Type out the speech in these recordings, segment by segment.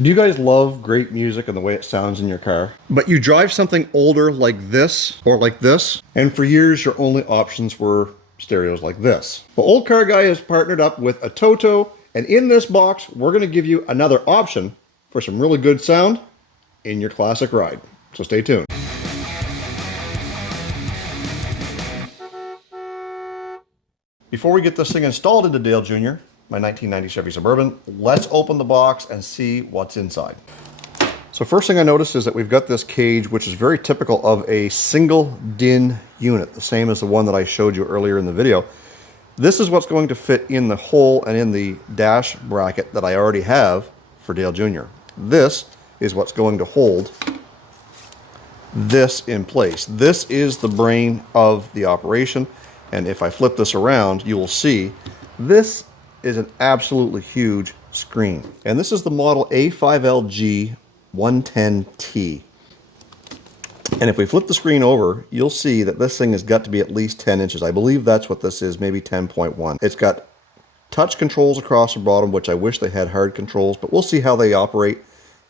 Do you guys love great music and the way it sounds in your car? But you drive something older like this or like this, and for years your only options were stereos like this. Well, Olde Carr Guy has partnered up with Atoto, and in this box we're going to give you another option for some really good sound in your classic ride. So stay tuned. Before we get this thing installed into Dale Jr., my 1990 Chevy Suburban, let's open the box and see what's inside. So first thing I noticed is that we've got this cage, which is very typical of a single DIN unit, the same as the one that I showed you earlier in the video. This is what's going to fit in the hole and in the dash bracket that I already have for Dale Jr. This is what's going to hold this in place. This is the brain of the operation, and if I flip this around, you will see this is an absolutely huge screen. And this is the model A5L 110T. And if we flip the screen over, you'll see that this thing has got to be at least 10 inches. I believe that's what this is, maybe 10.1. It's got touch controls across the bottom, which I wish they had hard controls, but we'll see how they operate.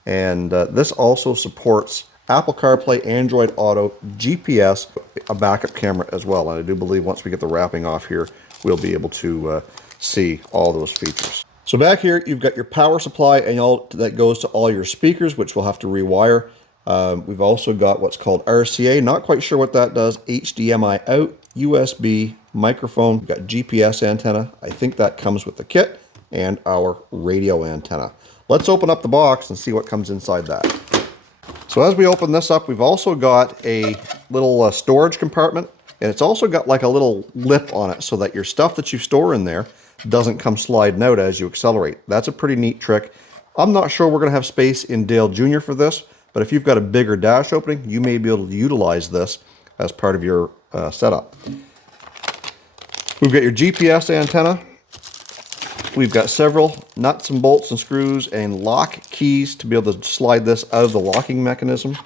And this also supports Apple CarPlay, Android Auto, GPS, a backup camera as well. And I do believe once we get the wrapping off here, we'll be able to see all those features. So back here, you've got your power supply and all that goes to all your speakers, which we'll have to rewire. We've also got what's called RCA, not quite sure what that does, HDMI out, USB, microphone, we've got GPS antenna, I think that comes with the kit, and our radio antenna. Let's open up the box and see what comes inside that. So as we open this up, we've also got a little storage compartment, and it's also got like a little lip on it so that your stuff that you store in there doesn't come sliding out as you accelerate. That's a pretty neat trick. I'm not sure we're going to have space in Dale Jr. for this, but if you've got a bigger dash opening, you may be able to utilize this as part of your setup. We've got your GPS antenna. We've got several nuts and bolts and screws and lock keys to be able to slide this out of the locking mechanism.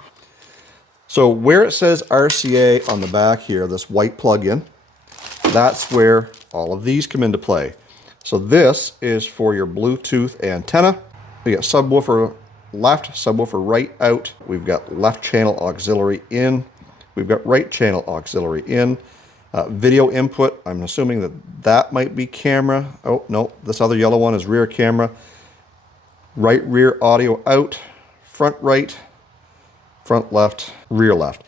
So where it says RCA on the back here, this white plug-in, that's where all of these come into play. So this is for your Bluetooth antenna. We got subwoofer left, subwoofer right out. We've got left channel auxiliary in. We've got right channel auxiliary in. Video input, I'm assuming that that might be camera. Oh, no, this other yellow one is rear camera. Right rear audio out, front right, front left, rear left.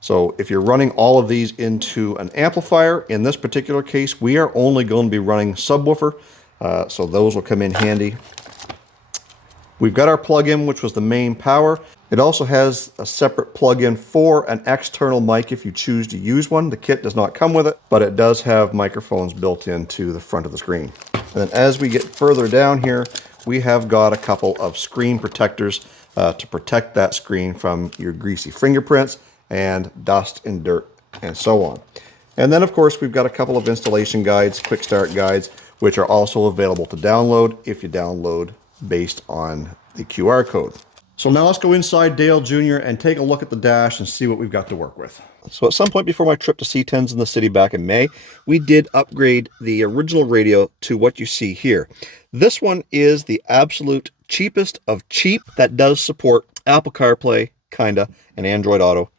So if you're running all of these into an amplifier, in this particular case, we are only going to be running subwoofer, so those will come in handy. We've got our plug-in, which was the main power. It also has a separate plug-in for an external mic if you choose to use one. The kit does not come with it, but it does have microphones built into the front of the screen. And then as we get further down here, we have got a couple of screen protectors to protect that screen from your greasy fingerprints and dust and dirt and so on. And then of course we've got a couple of installation guides, quick start guides, which are also available to download if you download based on the QR code. So now let's go inside Dale Jr. and take a look at the dash and see what we've got to work with. So at some point before my trip to C10s in the city back in May, we did upgrade the original radio to what you see here. This one is the absolute cheapest of cheap that does support Apple CarPlay, kinda, and Android Auto,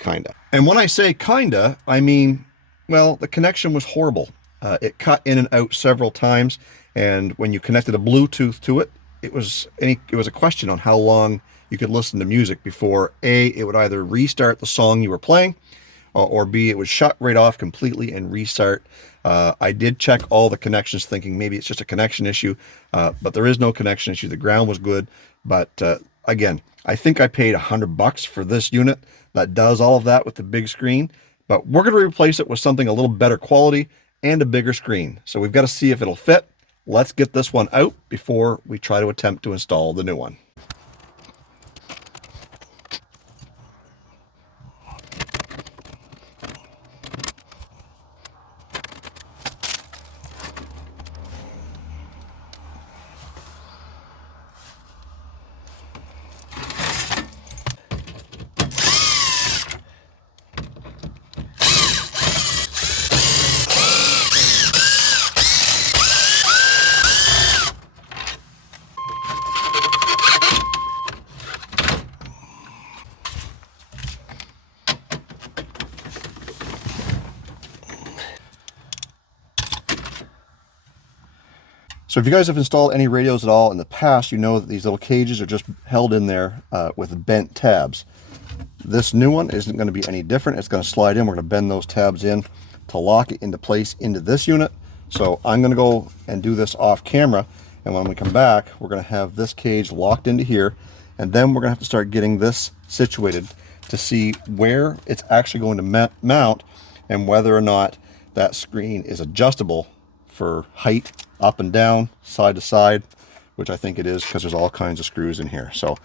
kinda. And when I say kinda, I mean, well, the connection was horrible. It cut in and out several times, and when you connected a Bluetooth to it, it was a question on how long you could listen to music before A, it would either restart the song you were playing, or B, it would shut right off completely and restart. I did check all the connections thinking maybe it's just a connection issue, but there is no connection issue. The ground was good, but again, I think I paid $100 for this unit that does all of that with the big screen, but we're going to replace it with something a little better quality and a bigger screen. So we've got to see if it'll fit. Let's get this one out before we try to attempt to install the new one. So if you guys have installed any radios at all in the past, you know that these little cages are just held in there with bent tabs. This new one isn't going to be any different. It's going to slide in. We're going to bend those tabs in to lock it into place into this unit. So I'm going to go and do this off camera, and when we come back, we're going to have this cage locked into here, and then we're going to have to start getting this situated to see where it's actually going to mount and whether or not that screen is adjustable for height, up and down, side to side, which I think it is because there's all kinds of screws in here. So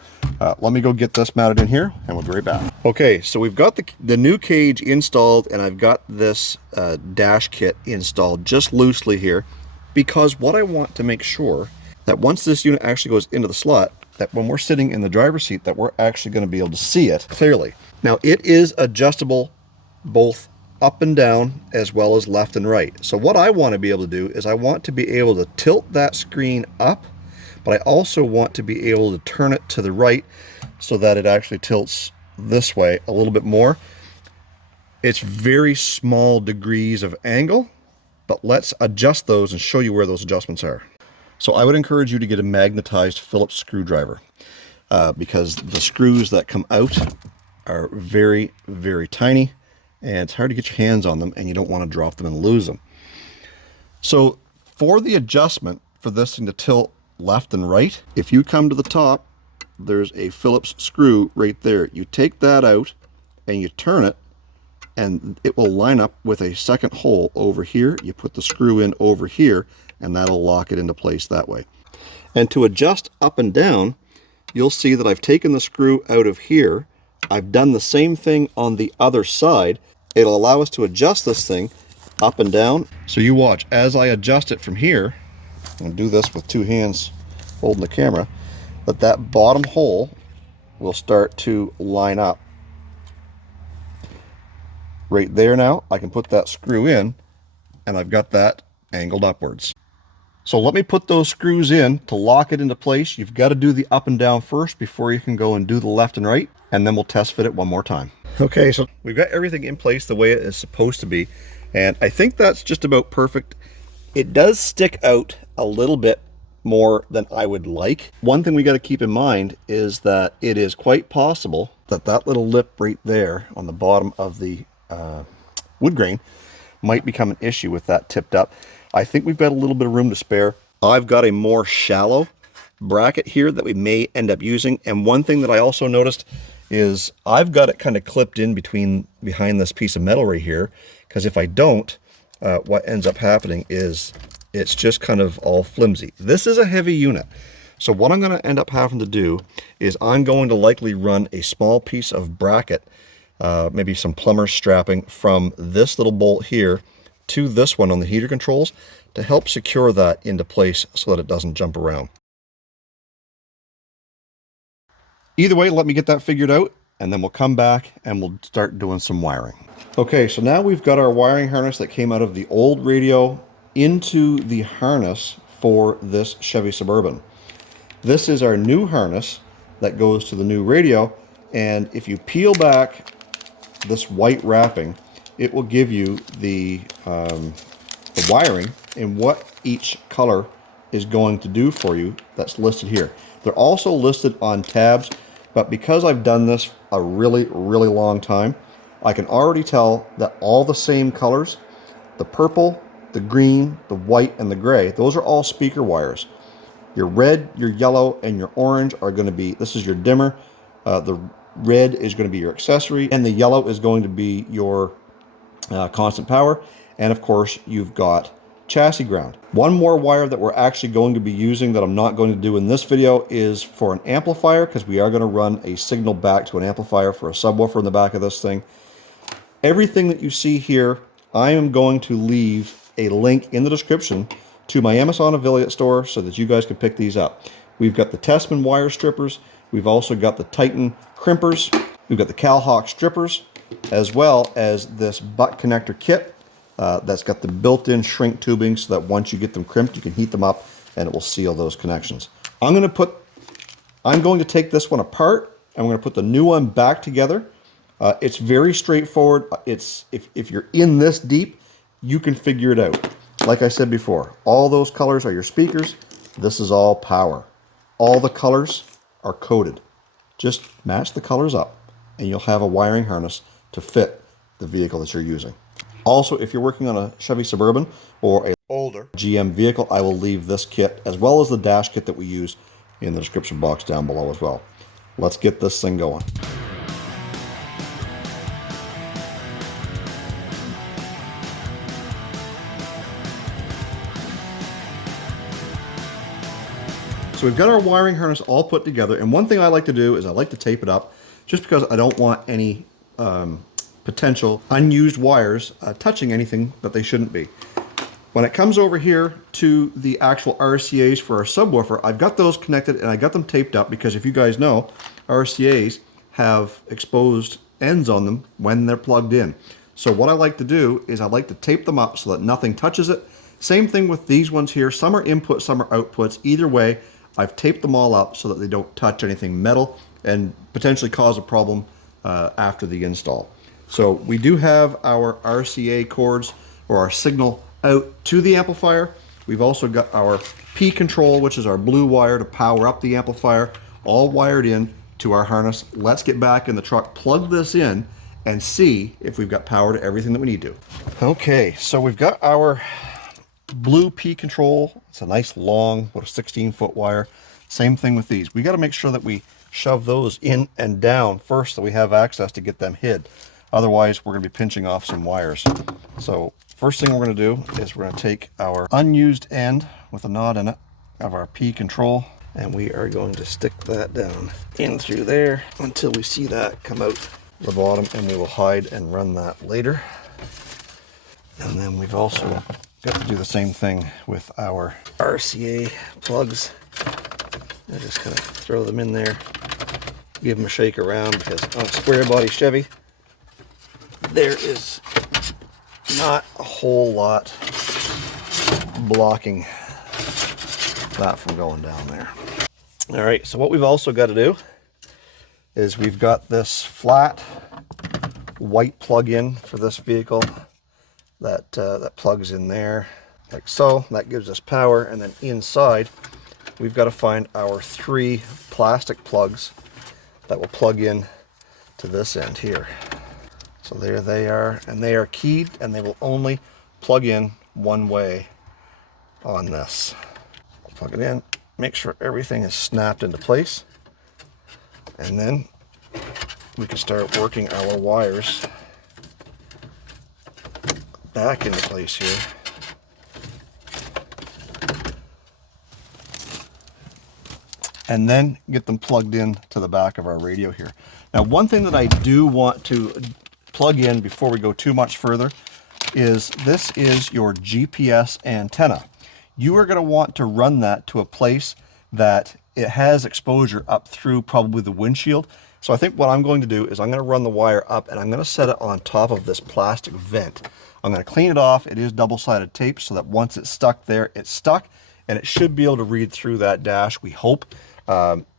let me go get this mounted in here and we'll be right back. Okay, so we've got the new cage installed, and I've got this dash kit installed just loosely here, because what I want to make sure that once this unit actually goes into the slot, that when we're sitting in the driver's seat, that we're actually going to be able to see it clearly. Now it is adjustable both up and down as well as left and right. So what I want to be able to do is I want to be able to tilt that screen up, but I also want to be able to turn it to the right so that it actually tilts this way a little bit more. It's very small degrees of angle, but let's adjust those and show you where those adjustments are. So I would encourage you to get a magnetized Phillips screwdriver because the screws that come out are very, very tiny, and it's hard to get your hands on them, and you don't want to drop them and lose them. So for the adjustment for this thing to tilt left and right, if you come to the top, there's a Phillips screw right there. You take that out and you turn it, and it will line up with a second hole over here. You put the screw in over here, and that'll lock it into place that way. And to adjust up and down, you'll see that I've taken the screw out of here. I've done the same thing on the other side. It'll allow us to adjust this thing up and down. So you watch as I adjust it from here, and do this with two hands holding the camera, that bottom hole will start to line up. Right there now, I can put that screw in, and I've got that angled upwards. So let me put those screws in to lock it into place. You've got to do the up and down first before you can go and do the left and right, and then we'll test fit it one more time. Okay, so we've got everything in place the way it is supposed to be, and I think that's just about perfect. It does stick out a little bit more than I would like. One thing we got to keep in mind is that it is quite possible that that little lip right there on the bottom of the wood grain might become an issue with that tipped up. I think we've got a little bit of room to spare. I've got a more shallow bracket here that we may end up using, and one thing that I also noticed is I've got it kind of clipped in behind this piece of metal right here, because if I don't, what ends up happening is it's just kind of all flimsy. This is a heavy unit, so what I'm going to end up having to do is I'm going to likely run a small piece of bracket, maybe some plumber strapping from this little bolt here to this one on the heater controls to help secure that into place so that it doesn't jump around. Either way, let me get that figured out, and then we'll come back and we'll start doing some wiring. Okay, so now we've got our wiring harness that came out of the old radio into the harness for this Chevy Suburban. This is our new harness that goes to the new radio, and if you peel back this white wrapping, it will give you the wiring and what each color is going to do for you that's listed here. They're also listed on tabs, but because I've done this a really, really long time, I can already tell that all the same colors, the purple, the green, the white, and the gray, those are all speaker wires. Your red, your yellow, and your orange are going to be, this is your dimmer, the red is going to be your accessory, and the yellow is going to be your constant power, and of course you've got chassis ground. One more wire that we're actually going to be using that I'm not going to do in this video is for an amplifier, because we are going to run a signal back to an amplifier for a subwoofer in the back of this thing. Everything that you see here, I am going to leave a link in the description to my Amazon affiliate store so that you guys can pick these up. We've got the Tessman wire strippers, we've also got the Titan crimpers, we've got the Calhawk strippers, as well as this butt connector kit that's got the built-in shrink tubing so that once you get them crimped, you can heat them up and it will seal those connections. I'm going to take this one apart and we're going to put the new one back together. It's very straightforward. It's if you're in this deep, you can figure it out. Like I said before, all those colors are your speakers. This is all power. All the colors are coded. Just match the colors up and you'll have a wiring harness to fit the vehicle that you're using. Also, if you're working on a Chevy Suburban or a older GM vehicle, I will leave this kit as well as the dash kit that we use in the description box down below as well. Let's get this thing going. So we've got our wiring harness all put together, and one thing I like to do is I like to tape it up just because I don't want any potential unused wires touching anything that they shouldn't be. When it comes over here to the actual RCAs for our subwoofer, I've got those connected and I got them taped up because if you guys know, RCAs have exposed ends on them when they're plugged in. So what I like to do is I like to tape them up so that nothing touches it. Same thing with these ones here. Some are inputs, some are outputs. Either way, I've taped them all up so that they don't touch anything metal and potentially cause a problem after the install. So we do have our RCA cords or our signal out to the amplifier. We've also got our P control, which is our blue wire to power up the amplifier, all wired in to our harness. Let's get back in the truck, plug this in, and see if we've got power to everything that we need to. Okay, so we've got our blue P control. It's a nice long, what, a 16-foot wire. Same thing with these. We got to make sure that we shove those in and down first so we have access to get them hid. Otherwise, we're going to be pinching off some wires. So first thing we're going to do is we're going to take our unused end with a knot in it of our P control, and we are going to stick that down in through there until we see that come out the bottom, and we will hide and run that later. And then we've also got to do the same thing with our RCA plugs. I just kind of throw them in there, give them a shake around, because on a square body Chevy, there is not a whole lot blocking that from going down there. All right, so what we've also got to do is we've got this flat white plug-in for this vehicle that plugs in there like so. That gives us power, and then inside we've got to find our 3 plastic plugs that will plug in to this end here. So there they are, and they are keyed, and they will only plug in one way on this. Plug it in, make sure everything is snapped into place, and then we can start working our wires back into place here. And then get them plugged in to the back of our radio here. Now, one thing that I do want to plug in before we go too much further is this is your GPS antenna. You are going to want to run that to a place that it has exposure up through probably the windshield. So I think what I'm going to do is I'm going to run the wire up and I'm going to set it on top of this plastic vent. I'm going to clean it off. It is double-sided tape so that once it's stuck there, it's stuck, and it should be able to read through that dash, we hope.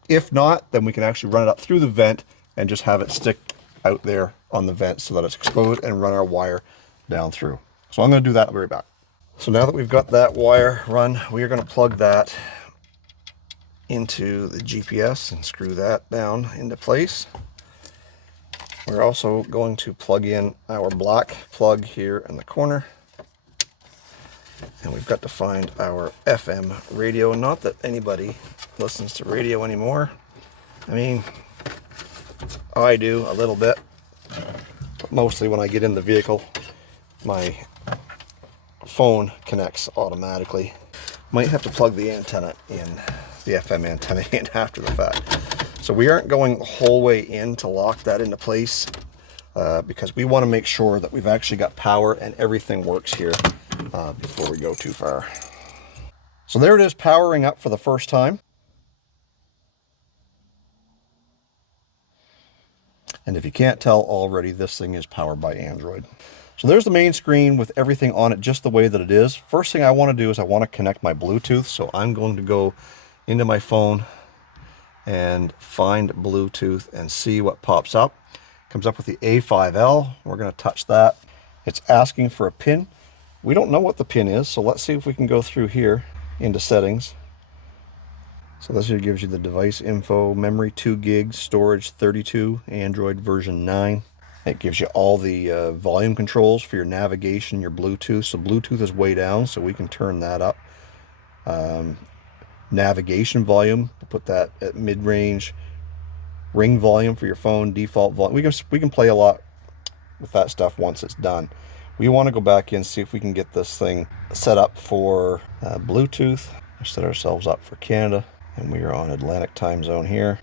If not, then we can actually run it up through the vent and just have it stick out there on the vent so that it's exposed, and run our wire down through. So I'm going to do that. I'll be right back. So now that we've got that wire run, we are going to plug that into the GPS and screw that down into place. We're also going to plug in our black plug here in the corner. And we've got to find our FM radio. Not that anybody listens to radio anymore. I mean, I do a little bit, but mostly when I get in the vehicle, my phone connects automatically. Might have to plug the antenna in, the FM antenna in after the fact. So we aren't going the whole way in to lock that into place because we want to make sure that we've actually got power and everything works here before we go too far. So there it is, powering up for the first time. And if you can't tell already, this thing is powered by Android. So there's the main screen with everything on it just the way that it is. First thing I want to do is I want to connect my Bluetooth. So I'm going to go into my phone and find Bluetooth and see what pops up. Comes up with the A5L. We're going to touch that. It's asking for a pin. We don't know what the pin is, so let's see if we can go through here into settings So this here gives you the device info, memory 2 gigs, storage 32, Android version 9. It gives you all the volume controls for your navigation, your Bluetooth. So Bluetooth is way down, so we can turn that up. Navigation volume, we'll put that at mid-range. Ring volume for your phone, default volume. We can play a lot with that stuff once it's done. We want to go back in and see if we can get this thing set up for Bluetooth. We set ourselves up for Canada, and we are on Atlantic time zone here.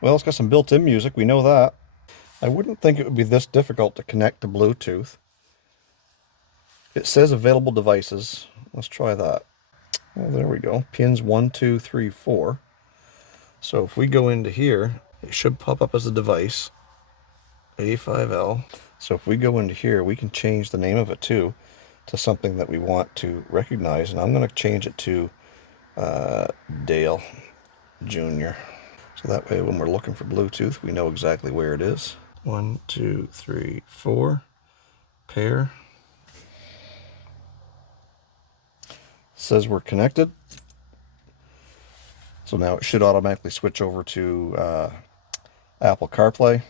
Well, it's got some built-in music, we know that. I wouldn't think it would be this difficult to connect to Bluetooth. It says available devices. Let's try that. Oh, there we go. Pins 1, 2, 3, 4. So if we go into here, it should pop up as a device. A5L. So if we go into here, we can change the name of it too to something that we want to recognize. And I'm going to change it to Dale Jr. So that way when we're looking for Bluetooth, we know exactly where it is. 1, 2, 3, 4. Pair. Says we're connected. So now it should automatically switch over to Apple CarPlay.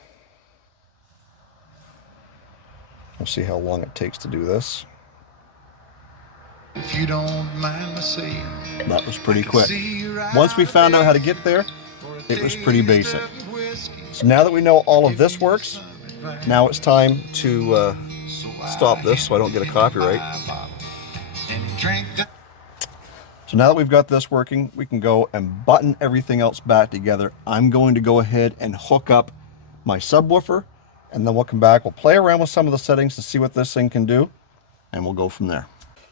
We'll see how long it takes to do this. If you don't mind my saying, that was pretty quick. Once we found out how to get there, it was pretty basic. So now that we know all of this works, now it's time to stop this so I don't get a copyright. So now that we've got this working, we can go and button everything else back together. I'm going to go ahead and hook up my subwoofer, and then we'll come back. We'll play around with some of the settings to see what this thing can do, and we'll go from there.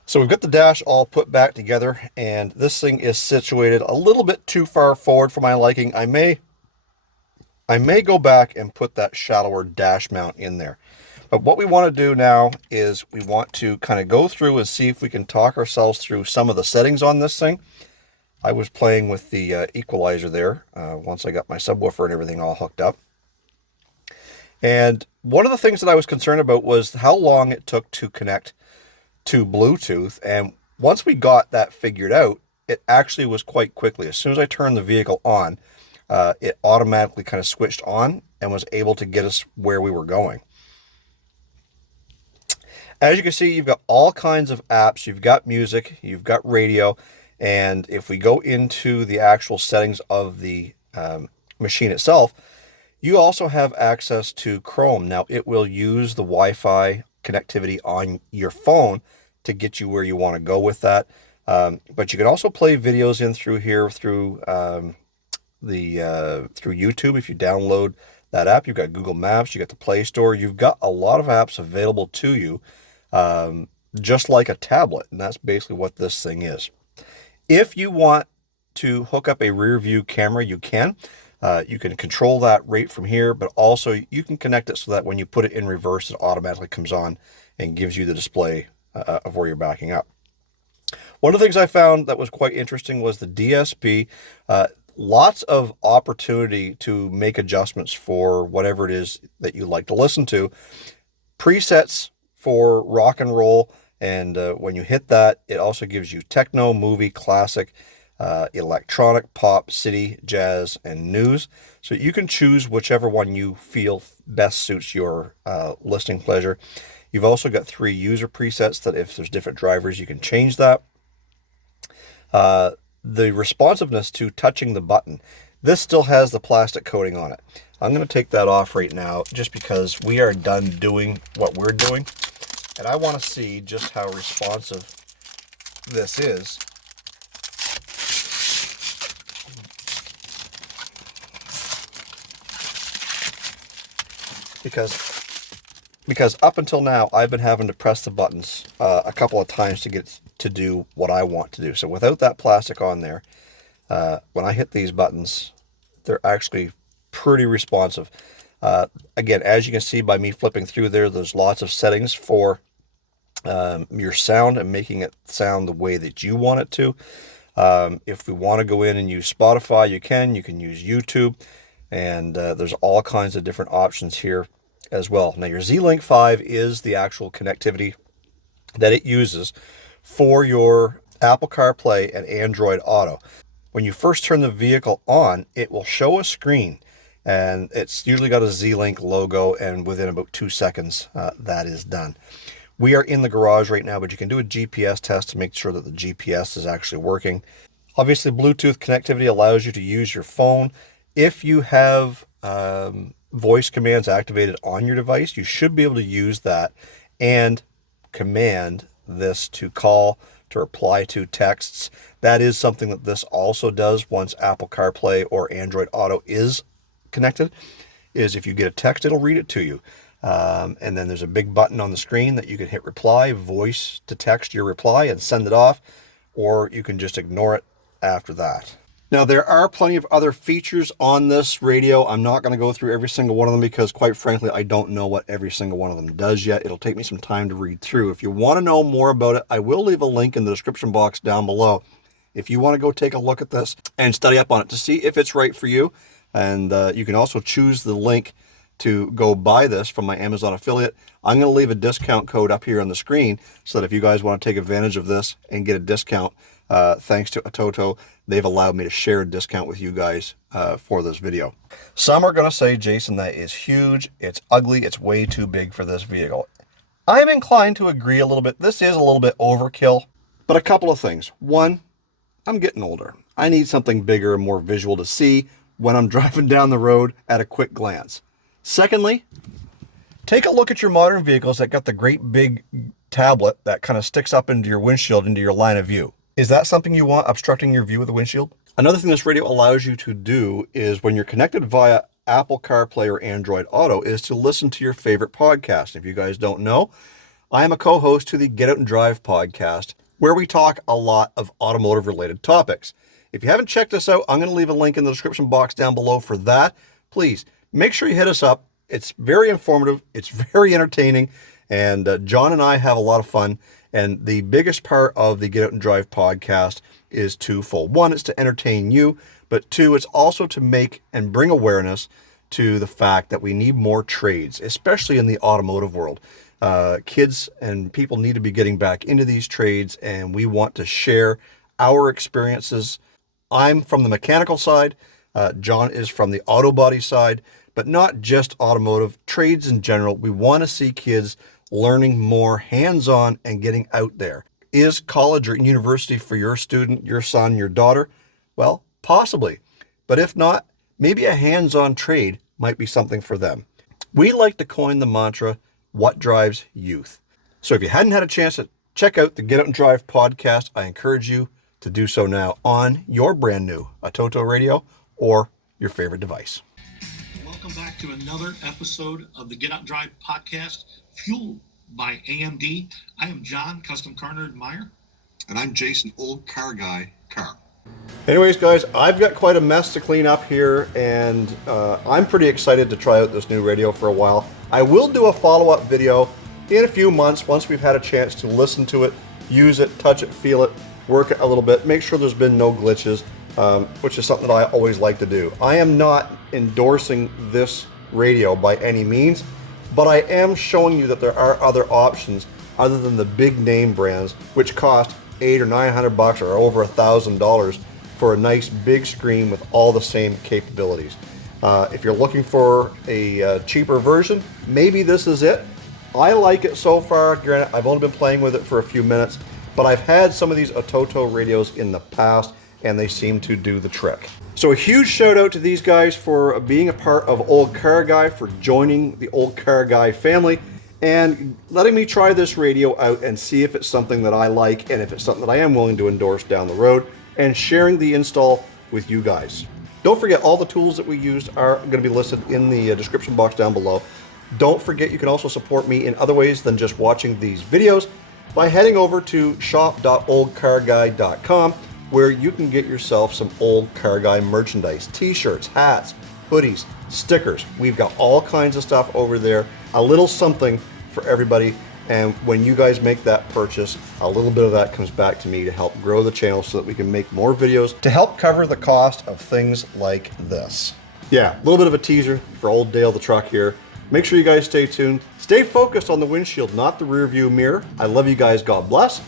So we've got the dash all put back together, and this thing is situated a little bit too far forward for my liking. I may go back and put that shallower dash mount in there. But what we want to do now is we want to kind of go through and see if we can talk ourselves through some of the settings on this thing. I was playing with the equalizer there once I got my subwoofer and everything all hooked up. And one of the things that I was concerned about was how long it took to connect to Bluetooth. And once we got that figured out, it actually was quite quickly. As soon as I turned the vehicle on, it automatically kind of switched on and was able to get us where we were going. As you can see, you've got all kinds of apps. You've got music, you've got radio, and if we go into the actual settings of the machine itself, you also have access to Chrome. Now, it will use the Wi-Fi connectivity on your phone to get you where you want to go with that. But you can also play videos in through here through through YouTube. If you download that app, you've got Google Maps, you got the Play Store. You've got a lot of apps available to you, just like a tablet, and that's basically what this thing is. If you want to hook up a rear view camera, you can. You can control that right from here, but also you can connect it so that when you put it in reverse, it automatically comes on and gives you the display of where you're backing up. One of the things I found that was quite interesting was the DSP. Lots of opportunity to make adjustments for whatever it is that you like to listen to. Presets for rock and roll, and when you hit that, it also gives you techno, movie, classic, electronic, pop, city, jazz, and news. So you can choose whichever one you feel best suits your listening pleasure. You've also got 3 user presets that if there's different drivers, you can change that. The responsiveness to touching the button. This still has the plastic coating on it. I'm going to take that off right now just because we are done doing what we're doing. And I want to see just how responsive this is. Because up until now, I've been having to press the buttons a couple of times to get to do what I want to do. So without that plastic on there, when I hit these buttons, they're actually pretty responsive. Again, as you can see by me flipping through there, there's lots of settings for your sound and making it sound the way that you want it to. If we want to go in and use Spotify, you can use YouTube, and there's all kinds of different options here. as well. Now your Z-Link 5 is the actual connectivity that it uses for your Apple CarPlay and Android Auto. When you first turn the vehicle on, it will show a screen, and it's usually got a Z-Link logo, and within about 2 seconds, that is done. We are in the garage right now, but you can do a GPS test to make sure that the GPS is actually working. Obviously, Bluetooth connectivity allows you to use your phone. If you have voice commands activated on your device, you should be able to use that and command this to call, to reply to texts. That is something that this also does once Apple CarPlay or Android Auto is connected, is if you get a text, it'll read it to you. And then there's a big button on the screen that you can hit reply, voice to text your reply and send it off, or you can just ignore it after that. Now, there are plenty of other features on this radio. I'm not going to go through every single one of them because, quite frankly, I don't know what every single one of them does yet. It'll take me some time to read through. If you want to know more about it, I will leave a link in the description box down below if you want to go take a look at this and study up on it to see if it's right for you. And you can also choose the link to go buy this from my Amazon affiliate. I'm going to leave a discount code up here on the screen so that if you guys want to take advantage of this and get a discount, thanks to Atoto, they've allowed me to share a discount with you guys for this video. Some are going to say, Jason, that is huge, it's ugly, it's way too big for this vehicle. I'm inclined to agree a little bit. This is a little bit overkill, but a couple of things. One, I'm getting older. I need something bigger and more visual to see when I'm driving down the road at a quick glance. Secondly, take a look at your modern vehicles that got the great big tablet that kind of sticks up into your windshield, into your line of view. Is that something you want obstructing your view of the windshield? Another thing this radio allows you to do is when you're connected via Apple CarPlay or Android Auto is to listen to your favorite podcast. If you guys don't know, I am a co-host to the Get Out and Drive podcast, where we talk a lot of automotive related topics. If you haven't checked us out, I'm going to leave a link in the description box down below for that. Please make sure you hit us up. It's very informative. It's very entertaining. And John and I have a lot of fun. And the biggest part of the Get Out and Drive podcast is twofold. One, it's to entertain you, but two, it's also to make and bring awareness to the fact that we need more trades, especially in the automotive world. Kids and people need to be getting back into these trades, and we want to share our experiences. I'm from the mechanical side. John is from the auto body side, but not just automotive, trades in general. We want to see kids learning more hands-on and getting out there. Is college or university for your student, your son, your daughter? Well, possibly. But if not, maybe a hands-on trade might be something for them. We like to coin the mantra, what drives youth? So if you hadn't had a chance to check out the Get Out and Drive podcast, I encourage you to do so now on your brand new Atoto radio or your favorite device. Welcome back to another episode of the Get Out and Drive podcast, fueled by AMD. I am John, Custom Car Nerd Meyer. And I'm Jason, Olde Carr Guy, Car. Anyways, guys, I've got quite a mess to clean up here, and I'm pretty excited to try out this new radio for a while. I will do a follow-up video in a few months once we've had a chance to listen to it, use it, touch it, feel it, work it a little bit, make sure there's been no glitches, which is something that I always like to do. I am not endorsing this radio by any means, but I am showing you that there are other options other than the big name brands, which cost $800 or $900 or over $1,000 for a nice big screen with all the same capabilities. If you're looking for a cheaper version, maybe this is it. I like it so far. Granted, I've only been playing with it for a few minutes, but I've had some of these Atoto radios in the past, and they seem to do the trick. So a huge shout out to these guys for being a part of Olde Carr Guy, for joining the Olde Carr Guy family, and letting me try this radio out and see if it's something that I like and if it's something that I am willing to endorse down the road, and sharing the install with you guys. Don't forget, all the tools that we used are going to be listed in the description box down below. Don't forget, you can also support me in other ways than just watching these videos by heading over to shop.oldecarguy.com, where you can get yourself some Olde Carr Guy merchandise, t-shirts, hats, hoodies, stickers. We've got all kinds of stuff over there, a little something for everybody. And when you guys make that purchase, a little bit of that comes back to me to help grow the channel so that we can make more videos to help cover the cost of things like this. Yeah, a little bit of a teaser for Old Dale the truck here. Make sure you guys stay tuned. Stay focused on the windshield, not the rear view mirror. I love you guys. God bless.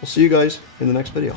We'll see you guys in the next video.